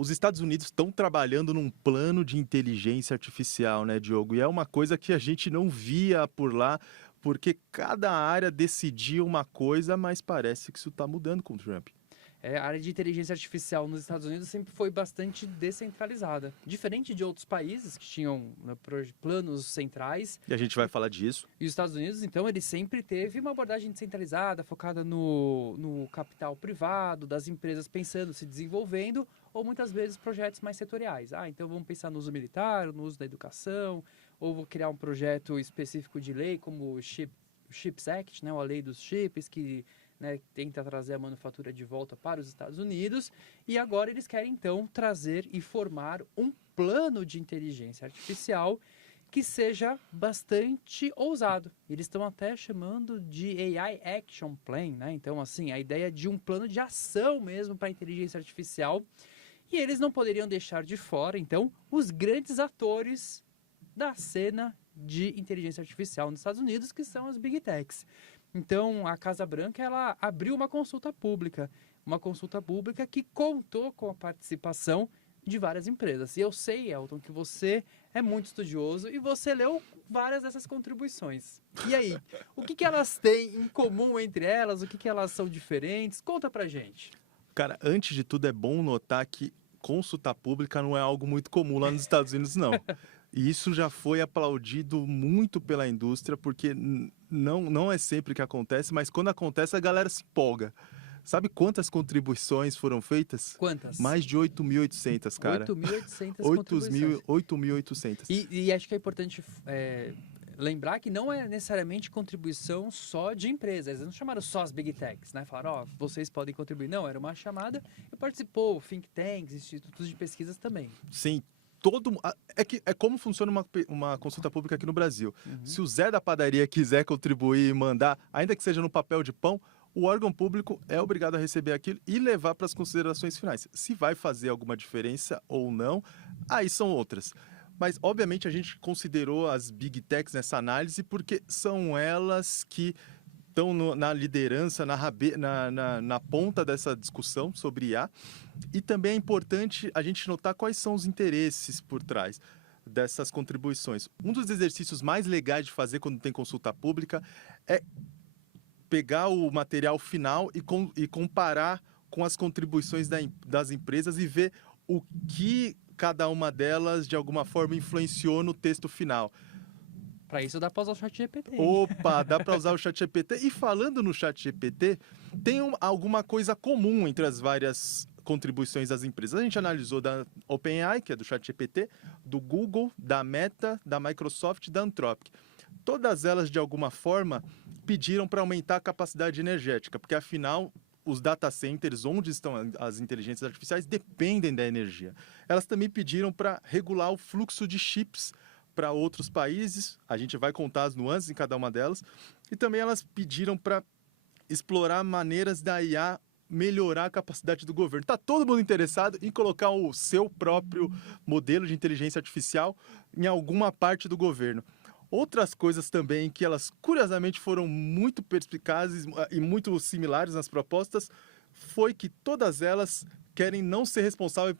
Os Estados Unidos estão trabalhando num plano de inteligência artificial, né, Diogo? E é uma coisa que a gente não via por lá, porque cada área decidia uma coisa, mas parece que isso está mudando com o Trump. A área de inteligência artificial nos Estados Unidos sempre foi bastante descentralizada. Diferente de outros países que tinham, né, planos centrais. E a gente vai falar disso. E os Estados Unidos, então, ele sempre teve uma abordagem descentralizada, focada no capital privado, das empresas pensando, se desenvolvendo, ou muitas vezes projetos mais setoriais. Então vamos pensar no uso militar, no uso da educação, ou vou criar um projeto específico de lei, como o Chips Act, né, a lei dos chips, que, né, tenta trazer a manufatura de volta para os Estados Unidos. E agora eles querem, então, trazer e formar um plano de inteligência artificial que seja bastante ousado. Eles estão até chamando de AI Action Plan, né? Então, assim, a ideia de um plano de ação mesmo para a inteligência artificial. E eles não poderiam deixar de fora, então, os grandes atores da cena de inteligência artificial nos Estados Unidos, que são as Big Techs. Então, a Casa Branca, ela abriu uma consulta pública que contou com a participação de várias empresas. E eu sei, Elton, que você é muito estudioso e você leu várias dessas contribuições. E aí, o que elas têm em comum entre elas? O que elas são diferentes? Conta pra gente. Cara, antes de tudo é bom notar que consulta pública não é algo muito comum lá nos Estados Unidos, não. E isso já foi aplaudido muito pela indústria, porque não é sempre que acontece, mas quando acontece a galera se empolga. Sabe quantas contribuições foram feitas? Quantas? Mais de 8.800, cara. 8.800 contribuições. 8.800. E acho que é importante lembrar que não é necessariamente contribuição só de empresas. Eles não chamaram só as Big Techs, né? Falaram, vocês podem contribuir. Não, era uma chamada e participou think tanks, institutos de pesquisas também. Sim. É como funciona uma consulta pública aqui no Brasil. Uhum. Se o Zé da padaria quiser contribuir e mandar, ainda que seja no papel de pão, o órgão público é obrigado a receber aquilo e levar para as considerações finais. Se vai fazer alguma diferença ou não, aí são outras. Mas, obviamente, a gente considerou as Big Techs nessa análise porque são elas que estão na liderança, na ponta dessa discussão sobre IA. E também é importante a gente notar quais são os interesses por trás dessas contribuições. Um dos exercícios mais legais de fazer quando tem consulta pública é pegar o material final e comparar com as contribuições das empresas e ver o que cada uma delas, de alguma forma, influenciou no texto final. Para isso dá para usar o ChatGPT. Opa, dá para usar o ChatGPT. E falando no ChatGPT, tem alguma coisa comum entre as várias contribuições das empresas. A gente analisou da OpenAI, que é do ChatGPT, do Google, da Meta, da Microsoft e da Anthropic. Todas elas, de alguma forma, pediram para aumentar a capacidade energética, porque, afinal, os data centers, onde estão as inteligências artificiais, dependem da energia. Elas também pediram para regular o fluxo de chips para outros países, a gente vai contar as nuances em cada uma delas, e também elas pediram para explorar maneiras da IA melhorar a capacidade do governo. Está todo mundo interessado em colocar o seu próprio modelo de inteligência artificial em alguma parte do governo. Outras coisas também que elas, curiosamente, foram muito perspicazes e muito similares nas propostas, foi que todas elas querem não ser responsáveis.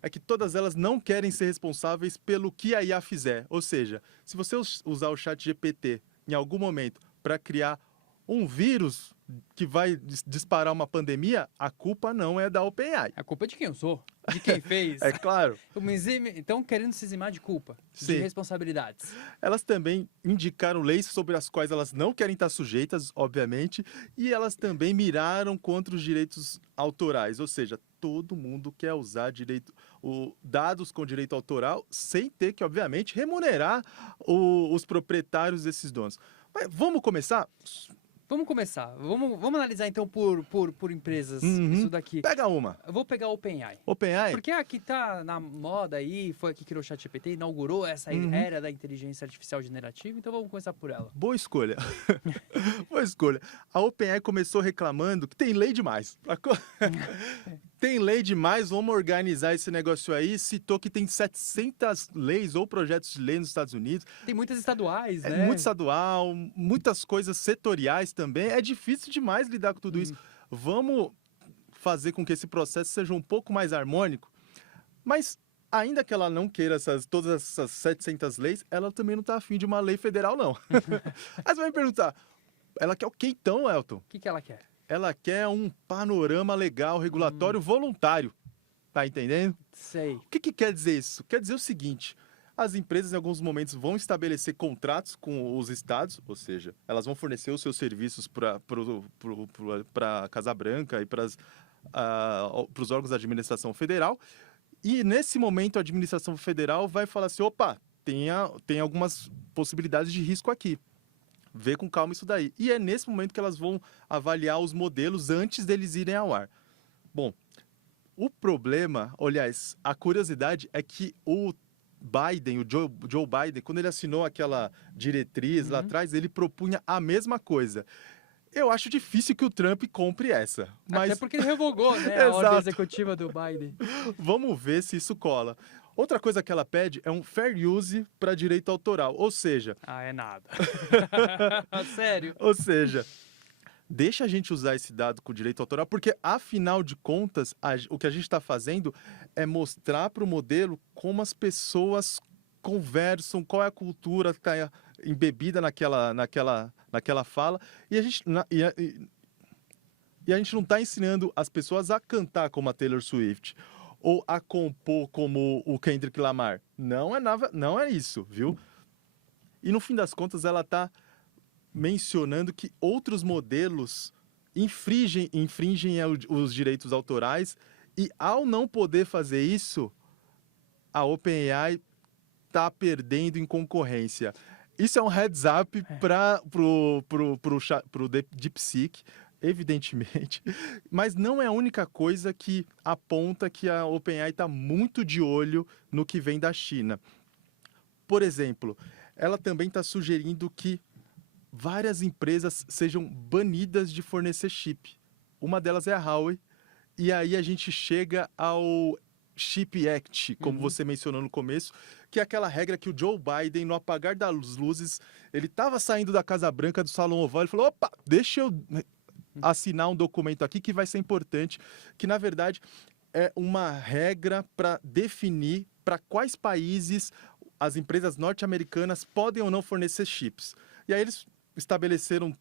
É que todas elas não querem ser responsáveis pelo que a IA fizer. Ou seja, se você usar o ChatGPT em algum momento para criar um vírus que vai disparar uma pandemia, a culpa não é da OpenAI. A culpa é de quem usou, de quem fez. É claro. Então, querendo se eximar de culpa, Sim. de responsabilidades. Elas também indicaram leis sobre as quais elas não querem estar sujeitas, obviamente, e elas também miraram contra os direitos autorais, ou seja, todo mundo quer usar dados com direito autoral sem ter que, obviamente, remunerar os proprietários desses donos. Mas vamos começar? Vamos começar. Vamos analisar então por empresas isso daqui. Pega uma. Eu vou pegar o OpenAI. OpenAI? Porque aqui tá na moda aí, foi aqui que criou o ChatGPT, inaugurou essa era da inteligência artificial generativa, então vamos começar por ela. Boa escolha. Boa escolha. A OpenAI começou reclamando que tem lei demais. Tem lei demais, vamos organizar esse negócio aí. Citou que tem 700 leis ou projetos de lei nos Estados Unidos. Tem muitas estaduais, né? Muito estadual, muitas coisas setoriais também. É difícil demais lidar com tudo isso. Vamos fazer com que esse processo seja um pouco mais harmônico, mas ainda que ela não queira todas essas 700 leis, ela também não está afim de uma lei federal, não. Aí você vai me perguntar, ela quer o que então, Elton? O que ela quer? Ela quer um panorama legal, regulatório, voluntário. Tá entendendo? Sei. O que quer dizer isso? Quer dizer o seguinte, as empresas em alguns momentos vão estabelecer contratos com os estados, ou seja, elas vão fornecer os seus serviços para a Casa Branca e para os órgãos da administração federal, e nesse momento a administração federal vai falar assim, opa, tem algumas possibilidades de risco aqui. Vê com calma isso daí. E é nesse momento que elas vão avaliar os modelos antes deles irem ao ar. Bom, o problema, aliás, a curiosidade é que o Biden, o Joe Biden, quando ele assinou aquela diretriz lá atrás, ele propunha a mesma coisa. Eu acho difícil que o Trump compre essa. Mas... Até porque ele revogou, né, a ordem executiva do Biden. Vamos ver se isso cola. Outra coisa que ela pede é um fair use para direito autoral, ou seja... Ah, é nada. Sério? Ou seja, deixa a gente usar esse dado com direito autoral, porque, afinal de contas, o que a gente está fazendo é mostrar para o modelo como as pessoas conversam, qual é a cultura que está embebida naquela fala, e a gente não está ensinando as pessoas a cantar como a Taylor Swift, ou a compor como o Kendrick Lamar. Não é isso, viu? E no fim das contas ela está mencionando que outros modelos infringem os direitos autorais, e ao não poder fazer isso, a OpenAI está perdendo em concorrência. Isso é um heads up para o DeepSeek, evidentemente, mas não é a única coisa que aponta que a OpenAI está muito de olho no que vem da China. Por exemplo, ela também está sugerindo que várias empresas sejam banidas de fornecer chip. Uma delas é a Huawei, e aí a gente chega ao Chip Act, como você mencionou no começo, que é aquela regra que o Joe Biden, no apagar das luzes, ele estava saindo da Casa Branca, do Salão Oval, ele falou, opa, deixa eu assinar um documento aqui que vai ser importante, que na verdade é uma regra para definir para quais países as empresas norte-americanas podem ou não fornecer chips. E aí eles estabeleceram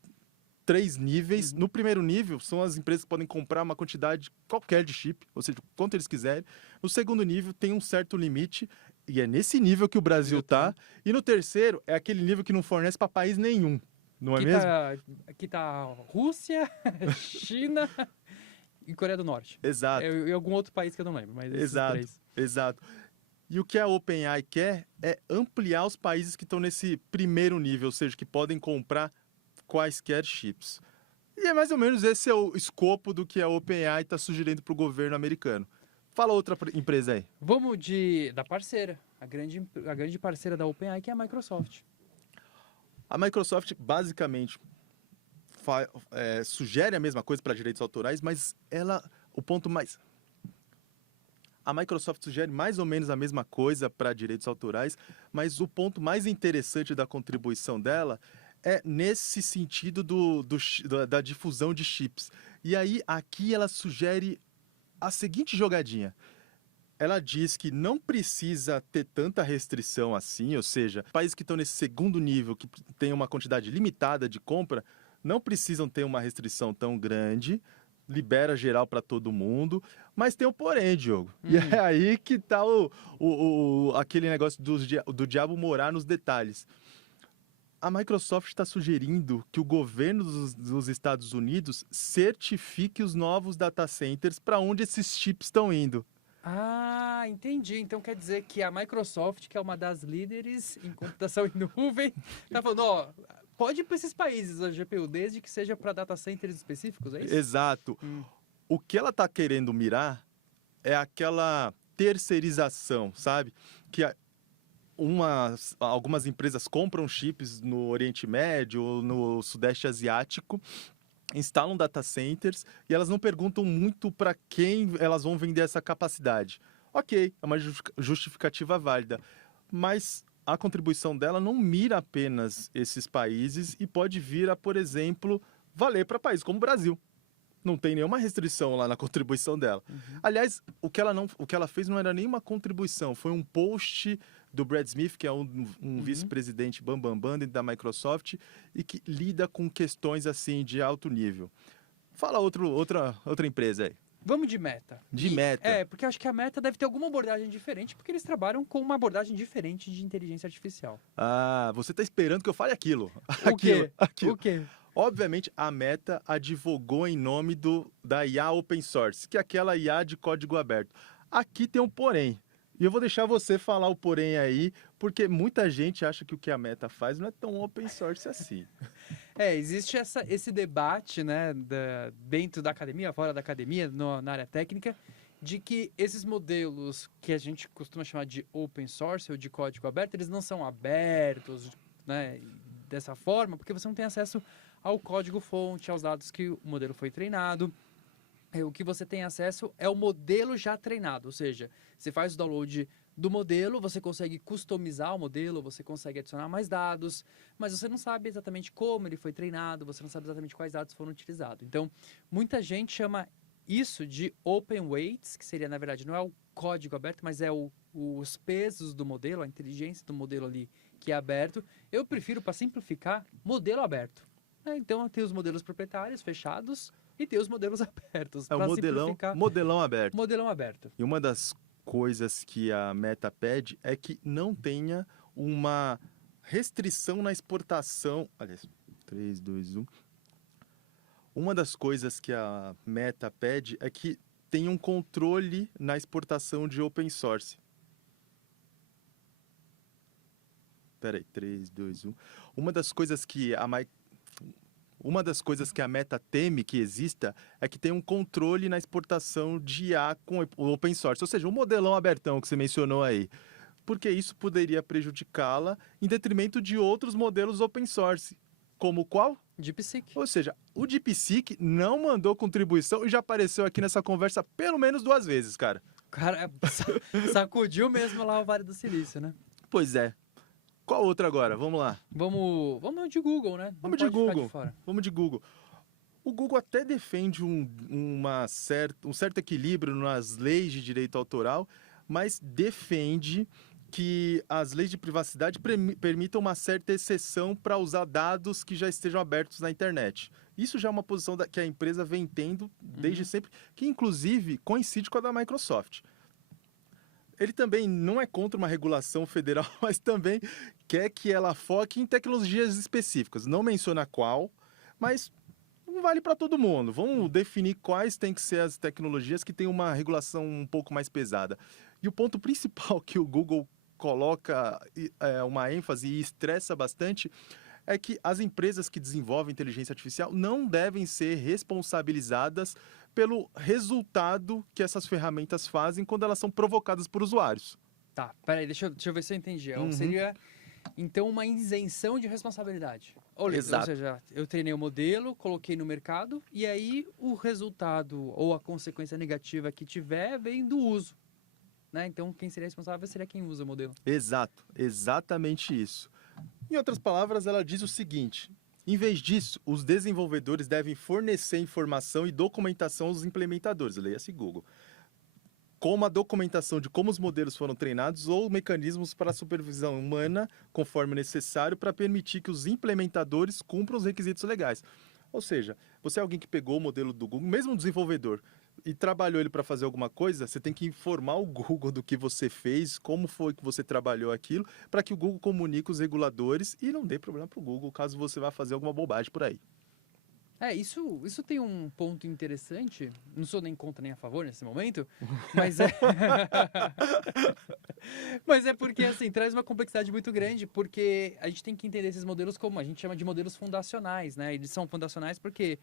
3 níveis. No primeiro nível, são as empresas que podem comprar uma quantidade qualquer de chip, ou seja, quanto eles quiserem. No segundo nível, tem um certo limite, e é nesse nível que o Brasil está. E no terceiro, é aquele nível que não fornece para país nenhum. Não é mesmo? Aqui tá Rússia, China e Coreia do Norte. Exato. E algum outro país que eu não lembro, mas esses três. Exato. E o que a OpenAI quer é ampliar os países que estão nesse primeiro nível, ou seja, que podem comprar quaisquer chips. E é mais ou menos esse é o escopo do que a OpenAI está sugerindo para o governo americano. Fala outra empresa aí. Vamos da parceira, a grande parceira da OpenAI, que é a Microsoft. A Microsoft, basicamente, sugere a mesma coisa para direitos autorais, mas a Microsoft sugere mais ou menos a mesma coisa para direitos autorais, mas o ponto mais interessante da contribuição dela é nesse sentido da difusão de chips. E aí, aqui ela sugere a seguinte jogadinha. Ela diz que não precisa ter tanta restrição assim, ou seja, países que estão nesse segundo nível, que tem uma quantidade limitada de compra, não precisam ter uma restrição tão grande, libera geral para todo mundo, mas tem um porém, Diogo. E é aí que está aquele negócio do diabo morar nos detalhes. A Microsoft está sugerindo que o governo dos Estados Unidos certifique os novos data centers para onde esses chips estão indo. Ah, entendi. Então quer dizer que a Microsoft, que é uma das líderes em computação em nuvem, tá falando, ó, pode ir para esses países a GPU, desde que seja para data centers específicos, é isso? Exato. O que ela está querendo mirar é aquela terceirização, sabe? Que algumas empresas compram chips no Oriente Médio ou no Sudeste Asiático, instalam data centers e elas não perguntam muito para quem elas vão vender essa capacidade. Ok, é uma justificativa válida, mas a contribuição dela não mira apenas esses países e pode vir a, por exemplo, valer para países como o Brasil. Não tem nenhuma restrição lá na contribuição dela. Aliás, o que ela fez não era nenhuma contribuição, foi um post do Brad Smith, que é um vice-presidente bambambam dentro da Microsoft e que lida com questões assim de alto nível. Fala outra empresa aí. Vamos de Meta. Meta. Porque eu acho que a Meta deve ter alguma abordagem diferente, porque eles trabalham com uma abordagem diferente de inteligência artificial. Ah, você está esperando que eu fale aquilo. O quê? Obviamente, a Meta advogou em nome da IA open source, que é aquela IA de código aberto. Aqui tem um porém. E eu vou deixar você falar o porém aí, porque muita gente acha que o que a Meta faz não é tão open source assim. Existe esse debate, né, dentro da academia, fora da academia, na área técnica, de que esses modelos que a gente costuma chamar de open source ou de código aberto, eles não são abertos, né, dessa forma, porque você não tem acesso ao código-fonte, aos dados que o modelo foi treinado. O que você tem acesso é o modelo já treinado, ou seja, você faz o download do modelo, você consegue customizar o modelo, você consegue adicionar mais dados, mas você não sabe exatamente como ele foi treinado, você não sabe exatamente quais dados foram utilizados. Então, muita gente chama isso de open weights, que seria, na verdade, não é o código aberto, mas é os pesos do modelo, a inteligência do modelo ali que é aberto. Eu prefiro, para simplificar, modelo aberto. Então, tem os modelos proprietários, fechados, e tem os modelos abertos. É o modelão aberto. Modelão aberto. E uma das coisas que a Meta pede é que não tenha uma restrição na exportação. Aliás, 3, 2, 1. Uma das coisas que a Meta pede é que tenha um controle na exportação de open source. Espera aí, 3, 2, 1. Uma das coisas que a Meta teme que exista é que tenha um controle na exportação de IA com o open source, ou seja, um modelão abertão que você mencionou aí, porque isso poderia prejudicá-la em detrimento de outros modelos open source, como qual? DeepSeek. Ou seja, o DeepSeek não mandou contribuição e já apareceu aqui nessa conversa pelo menos 2 vezes, cara. O cara sacudiu mesmo lá o Vale do Silício, né? Pois é. Qual outra agora? Vamos lá. Vamos de Google, né? Vamos de Google. Vamos de Google. O Google até defende um certo equilíbrio nas leis de direito autoral, mas defende que as leis de privacidade permitam uma certa exceção para usar dados que já estejam abertos na internet. Isso já é uma posição que a empresa vem tendo desde sempre, que inclusive coincide com a da Microsoft. Ele também não é contra uma regulação federal, mas também quer que ela foque em tecnologias específicas. Não menciona qual, mas não vale para todo mundo. Vamos definir quais têm que ser as tecnologias que têm uma regulação um pouco mais pesada. E o ponto principal que o Google coloca uma ênfase e estressa bastante é que as empresas que desenvolvem inteligência artificial não devem ser responsabilizadas pelo resultado que essas ferramentas fazem quando elas são provocadas por usuários. Tá, peraí, deixa eu ver se eu entendi. Seria, então, uma isenção de responsabilidade. Exato. Ou seja, eu treinei o modelo, coloquei no mercado, e aí o resultado ou a consequência negativa que tiver vem do uso. Né? Então, quem seria responsável seria quem usa o modelo. Exato, exatamente isso. Em outras palavras, ela diz o seguinte: em vez disso, os desenvolvedores devem fornecer informação e documentação aos implementadores, leia-se Google, como a documentação de como os modelos foram treinados ou mecanismos para a supervisão humana, conforme necessário, para permitir que os implementadores cumpram os requisitos legais. Ou seja, você é alguém que pegou o modelo do Google, mesmo um desenvolvedor, e trabalhou ele para fazer alguma coisa, você tem que informar o Google do que você fez, como foi que você trabalhou aquilo, para que o Google comunique os reguladores e não dê problema para o Google caso você vá fazer alguma bobagem por aí. Isso tem um ponto interessante, não sou nem contra nem a favor nesse momento, mas mas é porque, assim, traz uma complexidade muito grande, porque a gente tem que entender esses modelos como a gente chama de modelos fundacionais, né? Eles são fundacionais porque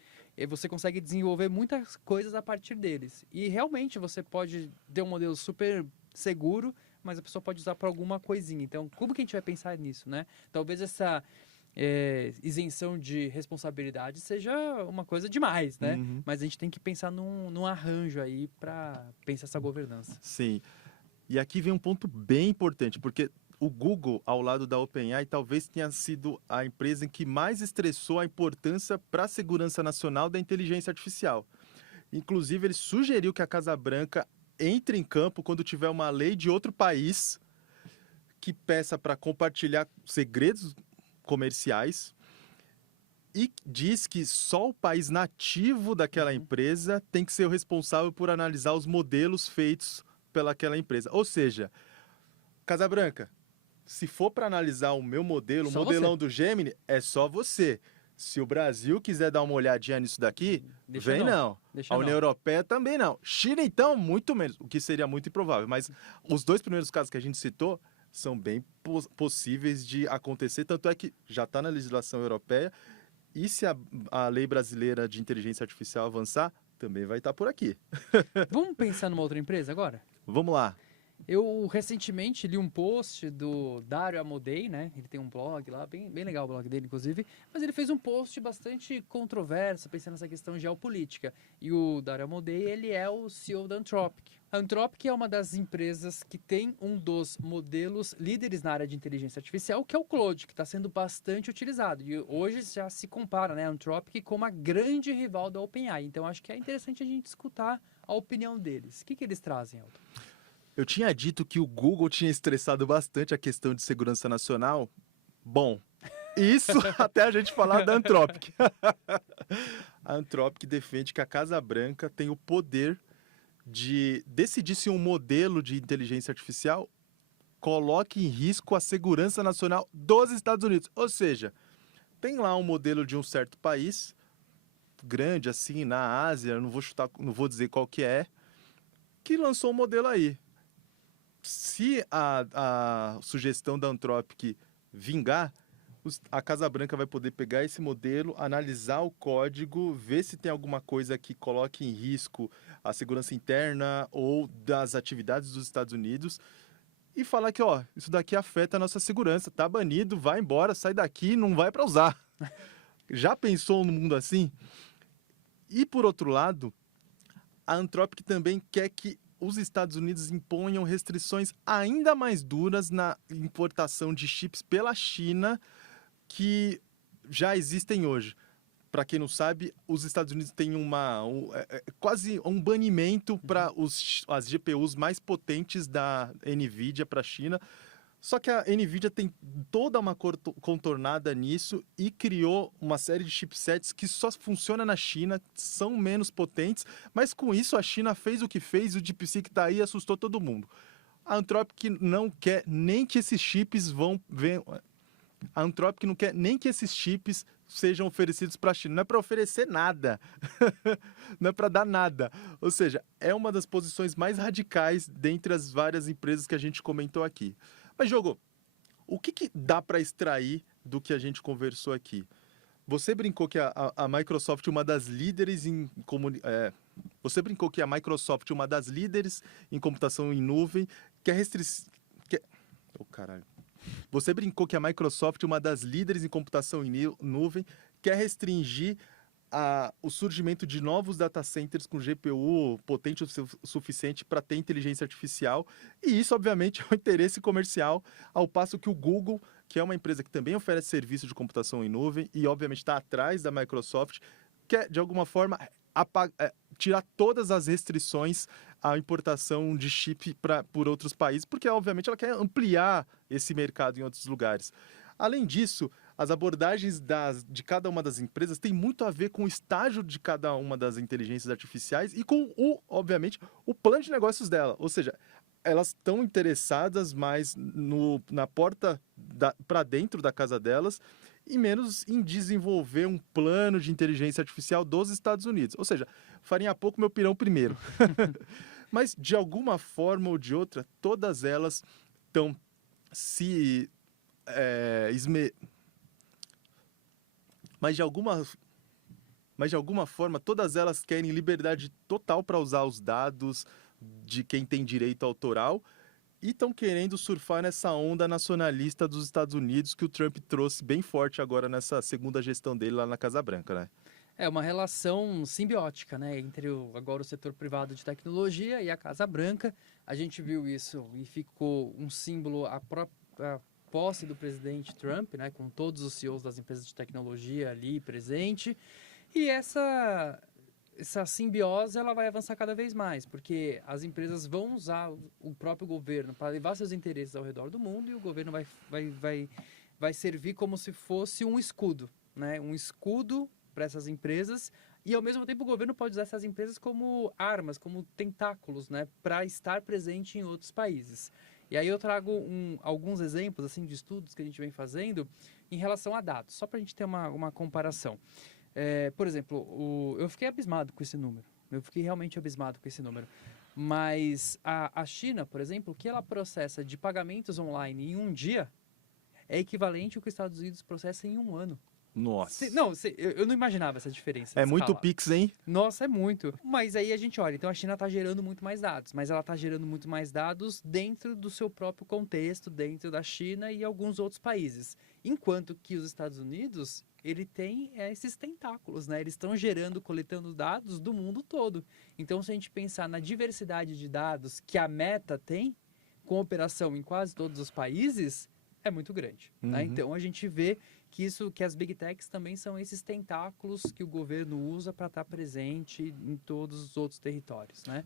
você consegue desenvolver muitas coisas a partir deles. E realmente você pode ter um modelo super seguro, mas a pessoa pode usar para alguma coisinha. Então, como que a gente vai pensar nisso, né? Talvez essa isenção de responsabilidade seja uma coisa demais, né? Mas a gente tem que pensar num arranjo aí para pensar essa governança. Sim. E aqui vem um ponto bem importante, porque o Google, ao lado da OpenAI, talvez tenha sido a empresa em que mais estressou a importância para a segurança nacional da inteligência artificial. Inclusive, ele sugeriu que a Casa Branca entre em campo quando tiver uma lei de outro país que peça para compartilhar segredos comerciais e diz que só o país nativo daquela empresa tem que ser o responsável por analisar os modelos feitos pelaquela empresa. Ou seja, Casa Branca, se for para analisar o meu modelo, o Só modelão você. do Gemini, é só você. Se o Brasil quiser dar uma olhadinha nisso daqui, Deixa vem não. Deixa A União não. Europeia também não. China, então, muito menos, o que seria muito improvável. Mas os dois primeiros casos que a gente citou são bem possíveis de acontecer, tanto é que já está na legislação europeia, e se a lei brasileira de inteligência artificial avançar, também vai estar por aqui. Vamos pensar numa outra empresa agora? Vamos lá. Eu recentemente li um post do Dario Amodei, né? Ele tem um blog lá, bem legal o blog dele, inclusive. Mas ele fez um post bastante controverso, pensando nessa questão geopolítica. E o Dario Amodei, ele é o CEO da Anthropic. A Anthropic é uma das empresas que tem um dos modelos líderes na área de inteligência artificial, que é o Claude, que está sendo bastante utilizado. E hoje já se compara, né, a Anthropic como a grande rival da OpenAI. Então acho que é interessante a gente escutar a opinião deles. O que eles trazem, Elton? Eu tinha dito que o Google tinha estressado bastante a questão de segurança nacional. Bom, isso até a gente falar da Anthropic. A Anthropic defende que a Casa Branca tem o poder de decidir se um modelo de inteligência artificial coloque em risco a segurança nacional dos Estados Unidos. Ou seja, tem lá um modelo de um certo país, grande assim, na Ásia, não vou dizer qual que lançou um modelo aí. Se a sugestão da Anthropic vingar, a Casa Branca vai poder pegar esse modelo, analisar o código, ver se tem alguma coisa que coloque em risco a segurança interna ou das atividades dos Estados Unidos e falar que, ó, isso daqui afeta a nossa segurança, tá banido, vai embora, sai daqui, não vai para usar. Já pensou no mundo assim? E por outro lado, a Anthropic também quer que os Estados Unidos imponham restrições ainda mais duras na importação de chips pela China que já existem hoje. Para quem não sabe, os Estados Unidos têm quase um banimento para as GPUs mais potentes da NVIDIA para a China. Só que a NVIDIA tem toda uma contornada nisso e criou uma série de chipsets que só funciona na China, são menos potentes, mas com isso a China fez o que fez, o DeepSeek está aí e assustou todo mundo. A Anthropic não quer nem que esses chips A Anthropic não quer nem que esses chips sejam oferecidos para a China. Não é para oferecer nada. Não é para dar nada. Ou seja, é uma das posições mais radicais dentre as várias empresas que a gente comentou aqui. Mas, Diogo, o que dá para extrair do que a gente conversou aqui? Você brincou que a Microsoft é uma das líderes em Você brincou que a Microsoft é uma das líderes em computação em nuvem, que é Oh, caralho. Você brincou que a Microsoft é uma das líderes em computação em nuvem, quer restringir o surgimento de novos data centers com GPU potente o suficiente para ter inteligência artificial. E isso, obviamente, é um interesse comercial, ao passo que o Google, que é uma empresa que também oferece serviço de computação em nuvem e, obviamente, está atrás da Microsoft, quer, de alguma forma, tirar todas as restrições à importação de chip por outros países, porque, obviamente, ela quer ampliar esse mercado em outros lugares. Além disso, as abordagens de cada uma das empresas têm muito a ver com o estágio de cada uma das inteligências artificiais e com, obviamente, o plano de negócios dela. Ou seja, elas estão interessadas mais na porta para dentro da casa delas e menos em desenvolver um plano de inteligência artificial dos Estados Unidos. Ou seja, farinha pouco, meu pirão primeiro. Mas, de alguma forma ou de outra, todas elas estão se Mas de alguma forma, todas elas querem liberdade total para usar os dados de quem tem direito autoral e estão querendo surfar nessa onda nacionalista dos Estados Unidos que o Trump trouxe bem forte agora nessa segunda gestão dele lá na Casa Branca, né? É uma relação simbiótica, né, entre agora o setor privado de tecnologia e a Casa Branca. A gente viu isso e ficou um símbolo a posse do presidente Trump, né, com todos os CEOs das empresas de tecnologia ali presente. E essa simbiose ela vai avançar cada vez mais, porque as empresas vão usar o próprio governo para levar seus interesses ao redor do mundo e o governo vai servir como se fosse um escudo, né? Um escudo para essas empresas e, ao mesmo tempo, o governo pode usar essas empresas como armas, como tentáculos, né? Para estar presente em outros países. E aí eu trago alguns exemplos assim de estudos que a gente vem fazendo em relação a dados, só para a gente ter uma comparação. Por exemplo, eu fiquei abismado com esse número. Eu fiquei realmente abismado com esse número. Mas a China, por exemplo, o que ela processa de pagamentos online em um dia é equivalente ao que os Estados Unidos processa em um ano. Nossa. Eu não imaginava essa diferença. É de muito escala. Pix, hein? Nossa, é muito. Mas aí a gente olha, então a China está gerando muito mais dados, mas ela está gerando muito mais dados dentro do seu próprio contexto, dentro da China e alguns outros países. Enquanto que os Estados Unidos, ele tem esses tentáculos, né? Eles estão gerando, coletando dados do mundo todo. Então, se a gente pensar na diversidade de dados que a Meta tem, com operação em quase todos os países, é muito grande. Né? Então, a gente vê que as Big Techs também são esses tentáculos que o governo usa para estar presente em todos os outros territórios, né?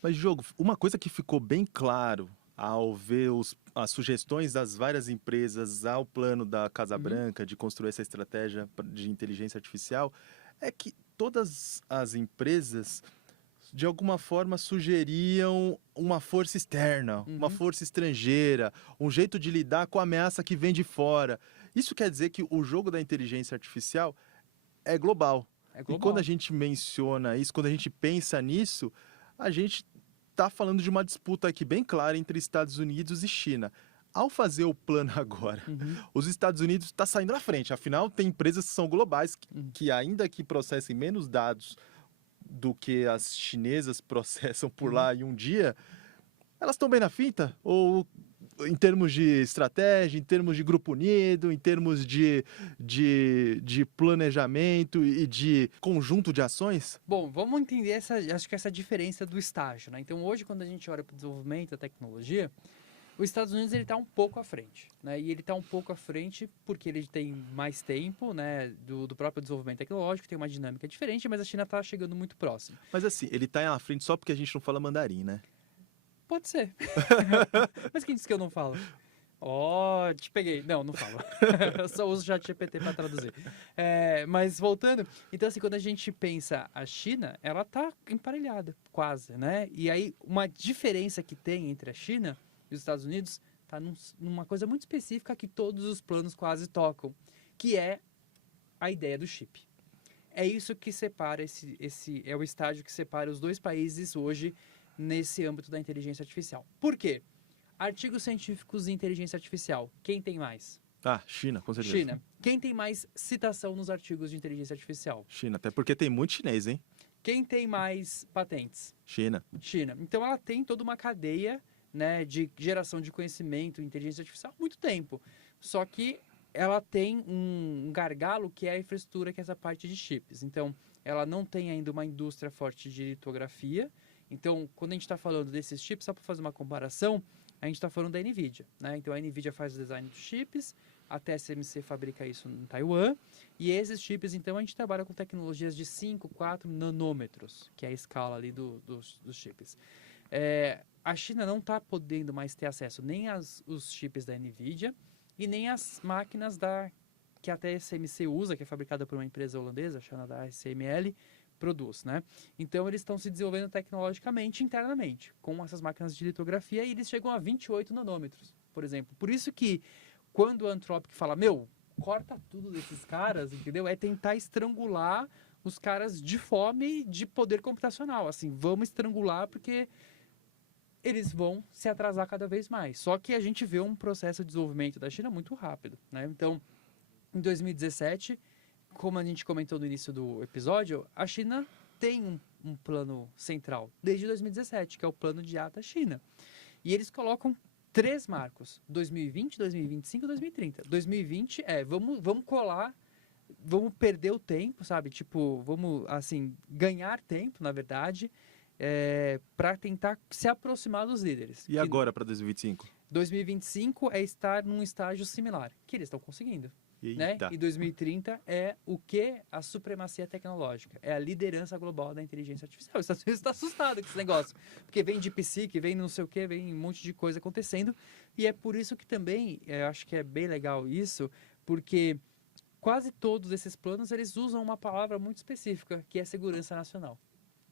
Mas, Diogo, uma coisa que ficou bem claro ao ver as sugestões das várias empresas ao plano da Casa Branca de construir essa estratégia de inteligência artificial é que todas as empresas, de alguma forma, sugeriam uma força externa, uma força estrangeira, um jeito de lidar com a ameaça que vem de fora. Isso quer dizer que o jogo da inteligência artificial é global. É global. E quando a gente menciona isso, quando a gente pensa nisso, a gente está falando de uma disputa aqui bem clara entre Estados Unidos e China. Ao fazer o plano agora, os Estados Unidos estão saindo na frente. Afinal, tem empresas que são globais, que ainda que processem menos dados do que as chinesas processam por lá em um dia, elas estão bem na finta? Ou em termos de estratégia, em termos de grupo unido, em termos de planejamento e de conjunto de ações? Bom, vamos entender acho que essa diferença do estágio, né? Então, hoje, quando a gente olha para o desenvolvimento da tecnologia, os Estados Unidos ele está um pouco à frente, né? E ele está um pouco à frente porque ele tem mais tempo, né, do próprio desenvolvimento tecnológico, tem uma dinâmica diferente, mas a China está chegando muito próximo. Mas assim, ele está à frente só porque a gente não fala mandarim, né? Pode ser. Mas quem disse que eu não falo? Te peguei. Não falo. Eu só uso o ChatGPT para traduzir. Mas voltando, então assim, quando a gente pensa a China, ela tá emparelhada, quase, né? E aí, uma diferença que tem entre a China e os Estados Unidos tá numa coisa muito específica que todos os planos quase tocam, que é a ideia do chip. É isso que separa é o estágio que separa os dois países hoje nesse âmbito da inteligência artificial. Por quê? Artigos científicos e inteligência artificial. Quem tem mais? China, com certeza. China. Quem tem mais citação nos artigos de inteligência artificial? China, até porque tem muito chinês, hein? Quem tem mais patentes? China. China. Então ela tem toda uma cadeia, né, de geração de conhecimento, inteligência artificial, há muito tempo. Só que ela tem um gargalo que é a infraestrutura, que é essa parte de chips. Então, ela não tem ainda uma indústria forte de litografia. Então, quando a gente está falando desses chips, só para fazer uma comparação, a gente está falando da NVIDIA, né? Então, a NVIDIA faz o design dos chips, a TSMC fabrica isso em Taiwan, e esses chips, então, a gente trabalha com tecnologias de 5, 4 nanômetros, que é a escala ali dos chips. A China não está podendo mais ter acesso nem os chips da NVIDIA e nem as máquinas que a TSMC usa, que é fabricada por uma empresa holandesa, chamada ASML, produz, né? Então, eles estão se desenvolvendo tecnologicamente, internamente, com essas máquinas de litografia, e eles chegam a 28 nanômetros, por exemplo. Por isso que, quando o Anthropic fala, corta tudo desses caras, entendeu? É tentar estrangular os caras de fome de poder computacional. Assim, vamos estrangular porque eles vão se atrasar cada vez mais. Só que a gente vê um processo de desenvolvimento da China muito rápido, né? Então, em 2017... como a gente comentou no início do episódio, a China tem um plano central desde 2017, que é o plano de ata China. E eles colocam 3 marcos: 2020, 2025 e 2030. 2020 vamos colar, vamos perder o tempo, sabe? Tipo, vamos, assim, ganhar tempo, na verdade, para tentar se aproximar dos líderes. E agora para 2025? 2025 é estar num estágio similar, que eles estão conseguindo. né? Eita. E 2030 é o que? A supremacia tecnológica. É a liderança global da inteligência artificial. Os Estados Unidos está assustado com esse negócio. Porque vem de psique, vem não sei o quê, vem um monte de coisa acontecendo. E é por isso que também, eu acho que é bem legal isso, porque quase todos esses planos, eles usam uma palavra muito específica, que é segurança nacional.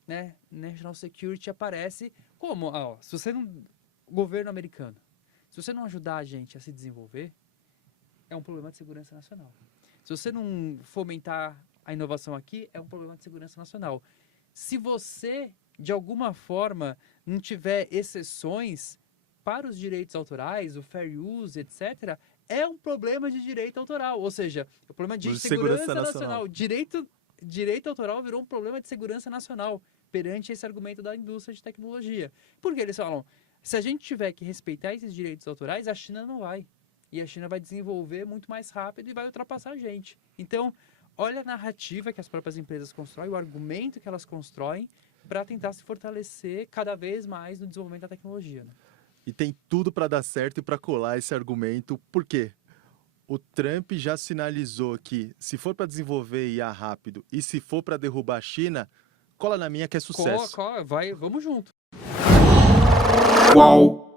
Né? National Security aparece como? Se você não... Governo americano. Se você não ajudar a gente a se desenvolver, é um problema de segurança nacional. Se você não fomentar a inovação aqui, é um problema de segurança nacional. Se você, de alguma forma, não tiver exceções para os direitos autorais, o fair use, etc., é um problema de direito autoral. Ou seja, é um problema de segurança nacional. Direito autoral virou um problema de segurança nacional perante esse argumento da indústria de tecnologia. Porque eles falam, se a gente tiver que respeitar esses direitos autorais, a China não vai. E a China vai desenvolver muito mais rápido e vai ultrapassar a gente. Então, olha a narrativa que as próprias empresas constroem, o argumento que elas constroem para tentar se fortalecer cada vez mais no desenvolvimento da tecnologia. Né? E tem tudo para dar certo e para colar esse argumento. Por quê? O Trump já sinalizou que se for para desenvolver IA rápido e se for para derrubar a China, cola na minha que é sucesso. Vamos junto. Qual?